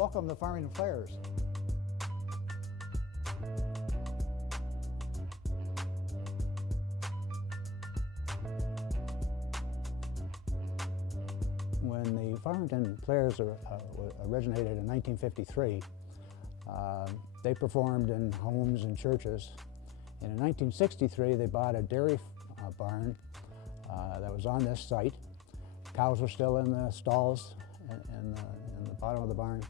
Welcome to Farmington Players. When the Farmington Players originated in 1953, they performed in homes and churches. And in 1963, they bought a dairy barn that was on this site. Cows were still in the stalls in the bottom of the barn,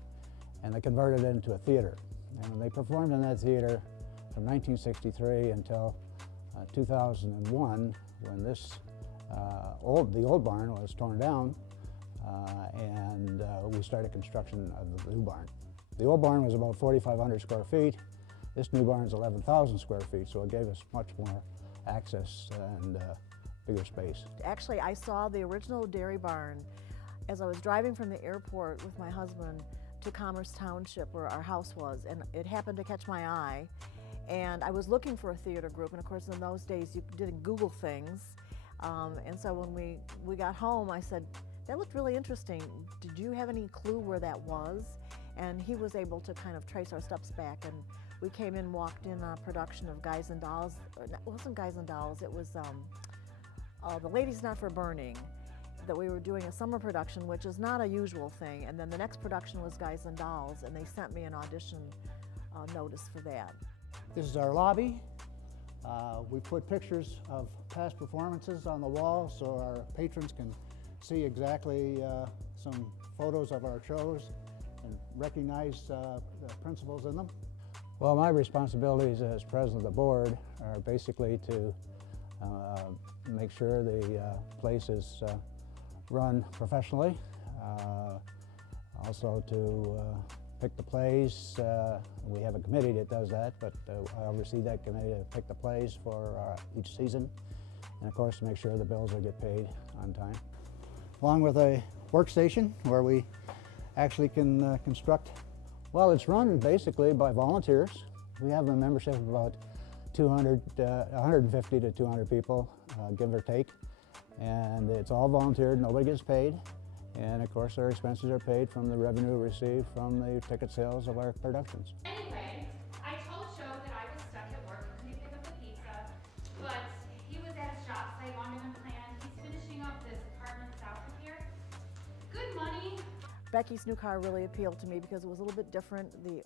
and they converted it into a theater. And they performed in that theater from 1963 until 2001, when the old barn was torn down, and we started construction of the new barn. The old barn was about 4,500 square feet. This new barn is 11,000 square feet, so it gave us much more access and bigger space. Actually, I saw the original dairy barn as I was driving from the airport with my husband to Commerce Township, where our house was, and it happened to catch my eye. And I was looking for a theater group, and of course in those days you didn't Google things. And so when we got home, I said, that looked really interesting. Did you have any clue where that was? And he was able to kind of trace our steps back, and we came in, walked in a production of Guys and Dolls. It wasn't Guys and Dolls, it was The Ladies Not for Burning, that we were doing a summer production, which is not a usual thing. And then the next production was Guys and Dolls, and they sent me an audition notice for that. This is our lobby. We put pictures of past performances on the wall so our patrons can see exactly some photos of our shows and recognize the principals in them. Well, my responsibilities as president of the board are basically to make sure the place is run professionally, also to pick the plays. We have a committee that does that, but I oversee that committee to pick the plays for each season, and of course to make sure the bills will get paid on time. Along with a workstation where we actually can construct. Well, it's run basically by volunteers. We have a membership of about 150 to 200 people, give or take, and it's all volunteered, nobody gets paid, and of course our expenses are paid from the revenue received from the ticket sales of our productions. Anyway, I told Joe that I was stuck at work and couldn't pick up the pizza, but he was at his job site longer than planned. He's finishing up this apartment south of here. Good money. Becky's new car really appealed to me because it was a little bit different. The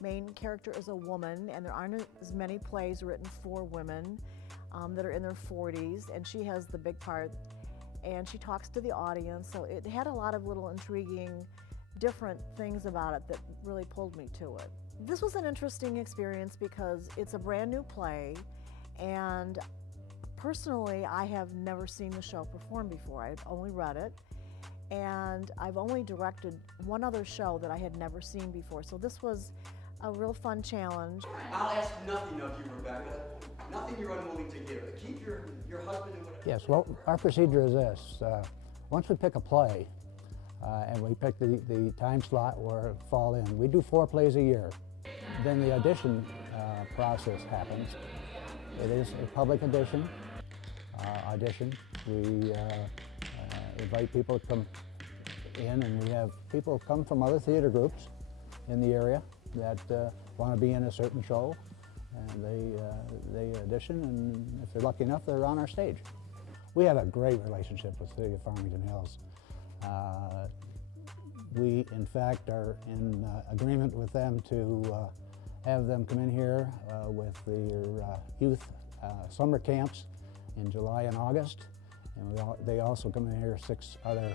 main character is a woman, and there aren't as many plays written for women that are in their 40s, and she has the big part, and she talks to the audience, so it had a lot of little intriguing, different things about it that really pulled me to it. This was an interesting experience because it's a brand new play, and personally I have never seen the show performed before. I've only read it, and I've only directed one other show that I had never seen before, so this was a real fun challenge. I'll ask nothing of you, Rebecca. Nothing you're unwilling to give. Keep your husband and whatever. Yes, well, our procedure is this. Once we pick a play, and we pick the time slot where it fall in, we do 4 plays a year. Then the audition process happens. It is a public audition. We invite people to come in, and we have people come from other theater groups in the area that want to be in a certain show, and they audition, and if they're lucky enough, they're on our stage. We have a great relationship with the City of Farmington Hills. We, in fact, are in agreement with them to have them come in here with their youth summer camps in July and August, and they also come in here 6 other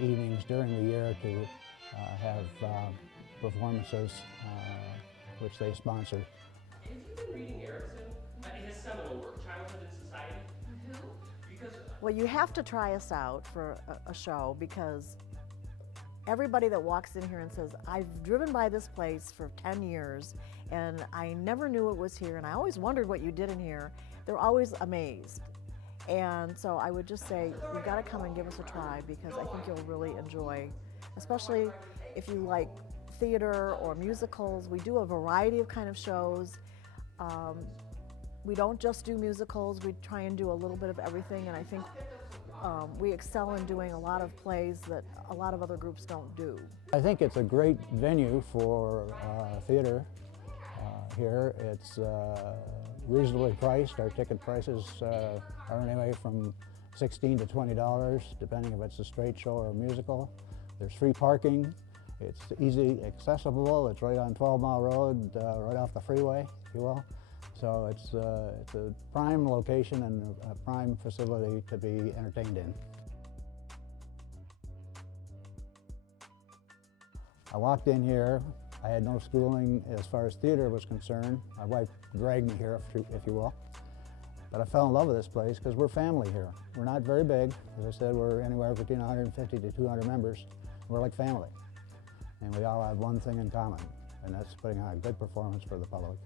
evenings during the year to have performances which they sponsor. Have you been reading Erickson? His seminal work, Childhood in Society? Who? Because Well, you have to try us out for a show, because everybody that walks in here and says, I've driven by this place for 10 years and I never knew it was here and I always wondered what you did in here, they're always amazed. And so I would just say, you've got to come and give us a try, because I think you'll really enjoy, especially if you like theater or musicals. We do a variety of kind of shows. We don't just do musicals, we try and do a little bit of everything, and I think we excel in doing a lot of plays that a lot of other groups don't do. I think it's a great venue for theater here. It's reasonably priced. Our ticket prices are anyway from $16 to $20, depending if it's a straight show or a musical. There's free parking. It's easy accessible. It's right on 12 Mile Road, right off the freeway, if you will. So it's a prime location and a prime facility to be entertained in. I walked in here. I had no schooling as far as theater was concerned. My wife dragged me here, if you will. But I fell in love with this place because we're family here. We're not very big. As I said, we're anywhere between 150 to 200 members. We're like family. And we all have one thing in common, and that's putting on a good performance for the public.